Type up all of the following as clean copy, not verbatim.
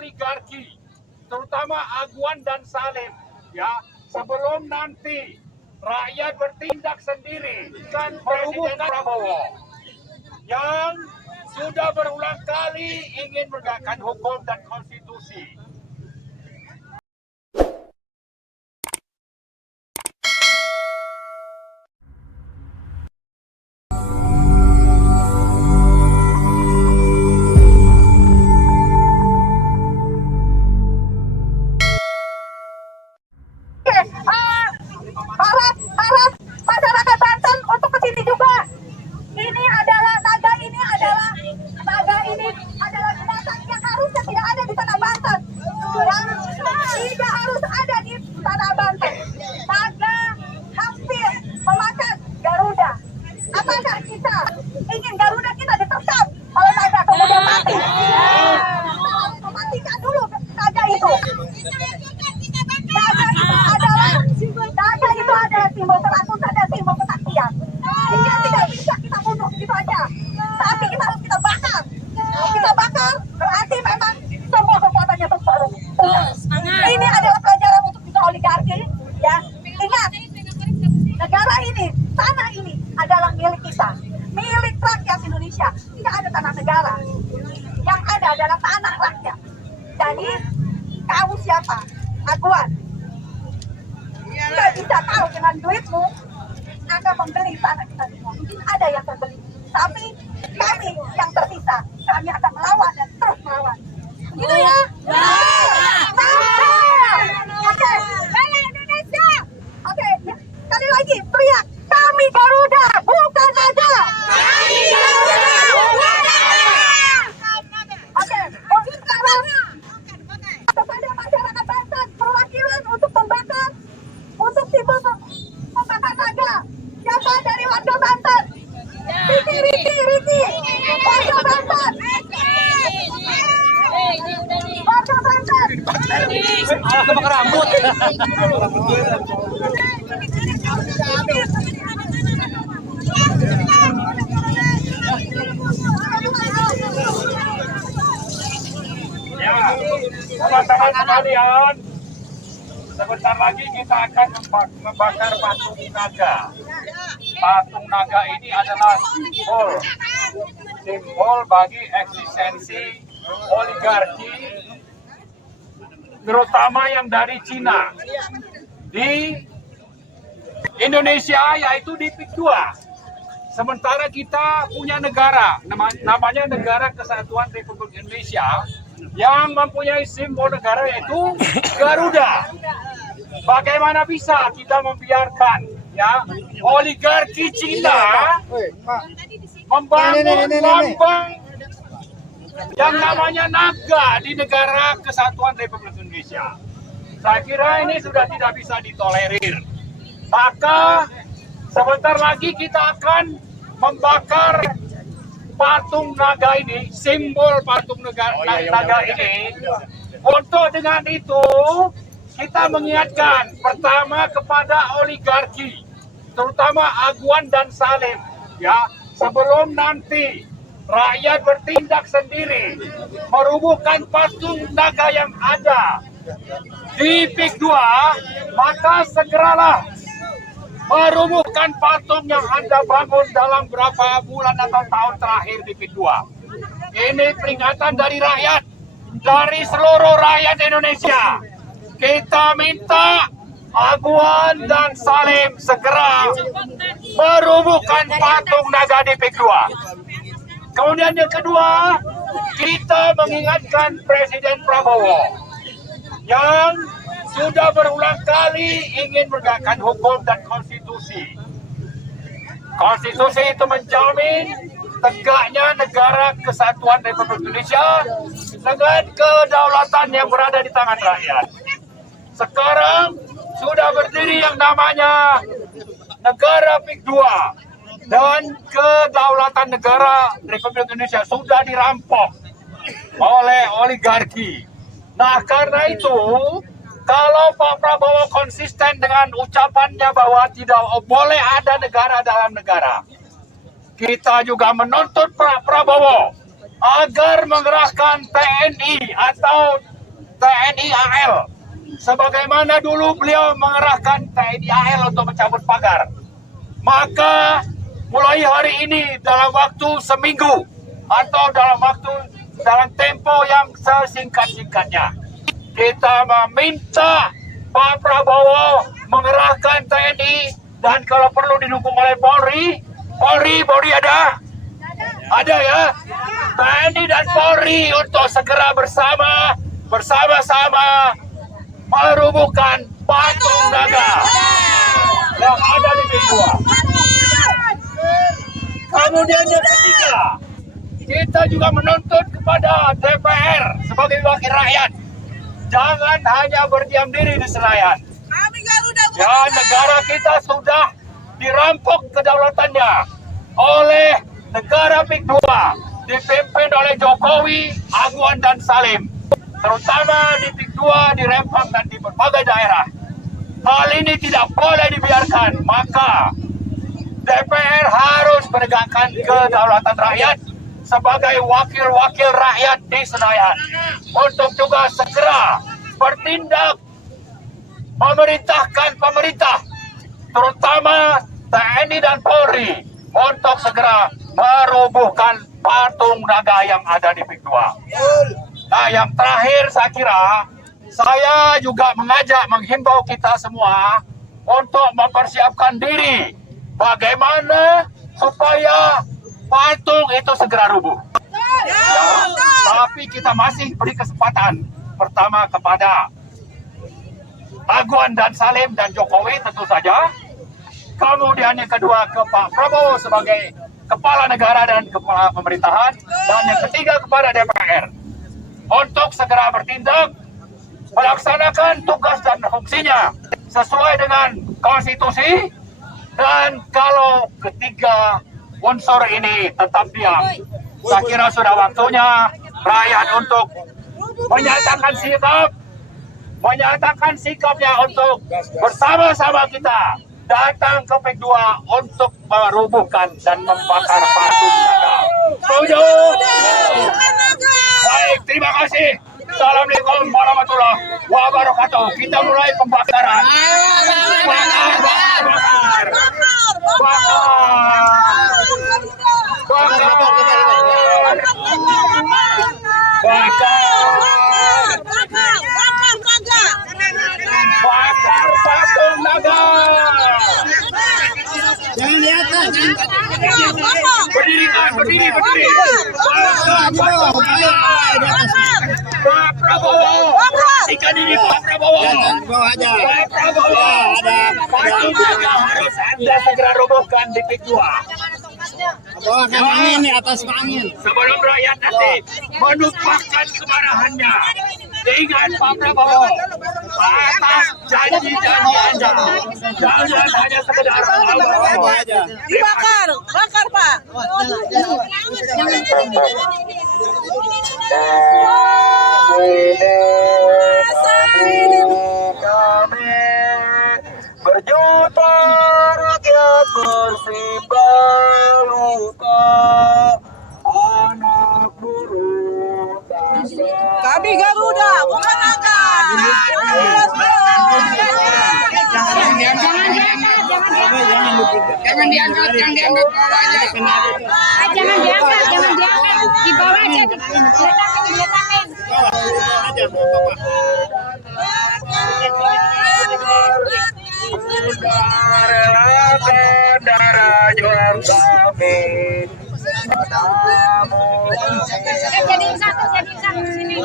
oligarki, terutama Aguan dan Salim, ya, sebelum nanti rakyat bertindak sendiri kan Presiden Prabowo yang sudah berulang kali ingin menegakkan hukum dan konstitusi. Harap masyarakat Banten untuk kesini juga. Ini adalah naga ini adalah binatang yang harusnya tidak ada di tanah Banten. Yang tidak harus ada di tanah Banten. Naga hampir memakan Garuda. Apakah kita ingin Garuda kita diterkam oleh naga kemudian mati? Matikan dulu naga itu. Naga itu adalah simbol kerakusan dan simbol kesaktian. Dia tidak bisa kita bunuh gitu aja. Tapi kita harus bakar. Kita bakar berarti memang semua kekuatannya terus. Ini adalah pelajaran untuk kita oligarki. Ya, ingat, negara ini, tanah ini adalah milik kita, milik rakyat Indonesia. Tidak ada tanah negara. Yang ada adalah tanah rakyat. Jadi kamu siapa? Aguan. Tidak bisa tahu dengan duitmu Anda membeli tanah kita semua. Mungkin ada yang terbeli, tapi kami yang tersisa, kami akan melawan dan terus melawan. Gitu ya? Oke, bela Indonesia. Oke, sekali lagi teriak, kami Garuda, bukan naga. Kami Garuda, bukan naga. Oke, untuk sekarang kepada masyarakat Banten, perwakilan untuk membakar, untuk simbol membakar naga. Siapa dari warga Banten? Riki, warga Banten. Warga Banten. Kebakar rambut. Ya, teman-teman sekalian, sebentar lagi kita akan membakar patung naga. Patung naga ini adalah simbol bagi eksistensi oligarki, terutama yang dari Cina di Indonesia, yaitu di PIK 2. Sementara kita punya negara, namanya Negara Kesatuan Republik Indonesia, yang mempunyai simbol negara yaitu Garuda. Bagaimana bisa kita membiarkan ya oligarki Cina membangun lambang yang namanya naga di Negara Kesatuan Republik Indonesia? Saya kira ini sudah tidak bisa ditolerir. Maka sebentar lagi kita akan membakar patung naga ini, simbol patung naga ini. Untuk dengan itu kita mengingatkan pertama kepada oligarki, terutama Aguan dan Salim, ya, sebelum nanti rakyat bertindak sendiri merubuhkan patung naga yang ada di PIK 2, maka segeralah merubuhkan patung yang Anda bangun dalam berapa bulan atau tahun terakhir di PIK 2. Ini peringatan dari rakyat, dari seluruh rakyat Indonesia. Kita minta Aguan dan Salim segera merubuhkan patung naga di PIK 2. Kemudian yang kedua, kita mengingatkan Presiden Prabowo yang sudah berulang kali ingin menegakkan hukum dan konstitusi. Konstitusi itu menjamin tegaknya Negara Kesatuan Republik Indonesia dengan kedaulatan yang berada di tangan rakyat. Sekarang sudah berdiri yang namanya Negara PIK 2 dan kedaulatan negara Republik Indonesia sudah dirampok oleh oligarki. Nah, karena itu kalau Pak Prabowo konsisten dengan ucapannya bahwa tidak boleh ada negara dalam negara, kita juga menuntut Pak Prabowo agar mengerahkan TNI atau TNI AL. Sebagaimana dulu beliau mengerahkan TNI AL untuk mencabut pagar. Maka mulai hari ini dalam waktu seminggu atau dalam tempo yang sesingkat-singkatnya, kita meminta Pak Prabowo mengerahkan TNI dan kalau perlu didukung oleh Polri. Polri ada? Ada ya? TNI dan Polri untuk segera bersama-sama merubuhkan patung naga yang ada di P2. Kemudian yang ketiga, kita juga menuntut kepada DPR sebagai wakil rakyat, jangan hanya berdiam diri di Senayan. Ya, negara kita sudah dirampok kedaulatannya oleh negara P2, dipimpin oleh Jokowi, Agwan dan Salim. Terutama di P2, di Rempang dan di berbagai daerah. Hal ini tidak boleh dibiarkan, maka DPR harus menegakkan kedaulatan rakyat sebagai wakil-wakil rakyat di Senayan untuk juga segera bertindak memerintahkan pemerintah, terutama TNI dan Polri, untuk segera merobohkan patung naga yang ada di P2. Nah, yang terakhir saya juga menghimbau kita semua untuk mempersiapkan diri bagaimana supaya patung itu segera rubuh. Ya, tapi kita masih beri kesempatan pertama kepada Agwan dan Salim dan Jokowi tentu saja. Kemudian yang kedua ke Pak Prabowo sebagai kepala negara dan kepala pemerintahan. Dan yang ketiga kepada DPR untuk segera bertindak melaksanakan tugas dan fungsinya sesuai dengan konstitusi. Dan kalau ketiga unsur ini tetap diam, saya kira sudah waktunya rakyat untuk menyatakan sikapnya untuk bersama-sama kita datang ke P2 untuk merubuhkan dan membakar patung naga. Setuju? Baik, terima kasih. Assalamualaikum warahmatullahi wabarakatuh. Kita mulai pembakaran. Bakar patung naga. Jangan di atas. Berdiri. Pak Prabowo. Ikan ini Pak Prabowo. Bawa aja. Pak Prabowo. Patung naga harus Anda segera robohkan di P2. Bawa kan angin di atas angin. Sebelum rakyat nanti menumpahkan kemarahannya. Ingat Pak Prabowo, atas janji-janji Anda, jangan hanya sekedar Bawa aja. Dibakar, bakar Pak. Kami berjuta rakyat bersih luka, anak buruh Kami Garuda, bukan naga. Jangan diangkat bawa aja. Jangan diangkat, dibawa aja, diletakin. Bawa aja, bawa. Relakan darah juang kami. Jadiin satu sini.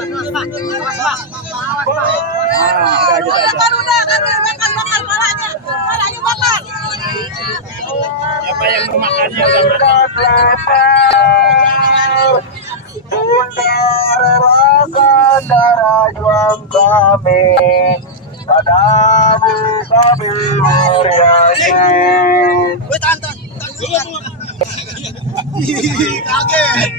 Garuda, bakar palanya. Palanya bakar. Siapa yang mau makannya udah Bunda relakan darah juang kami. Padamu kami beryakin. Gue tonton. Kaget.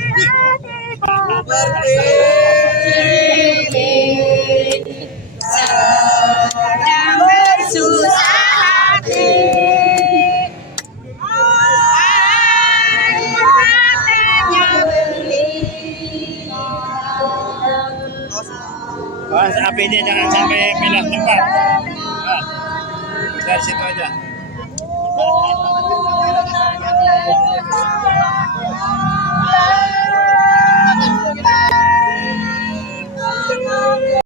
Sedang bersusah hati. Matanya beli. Awas apinya jangan sampai pindah tempat. Dari situ aja.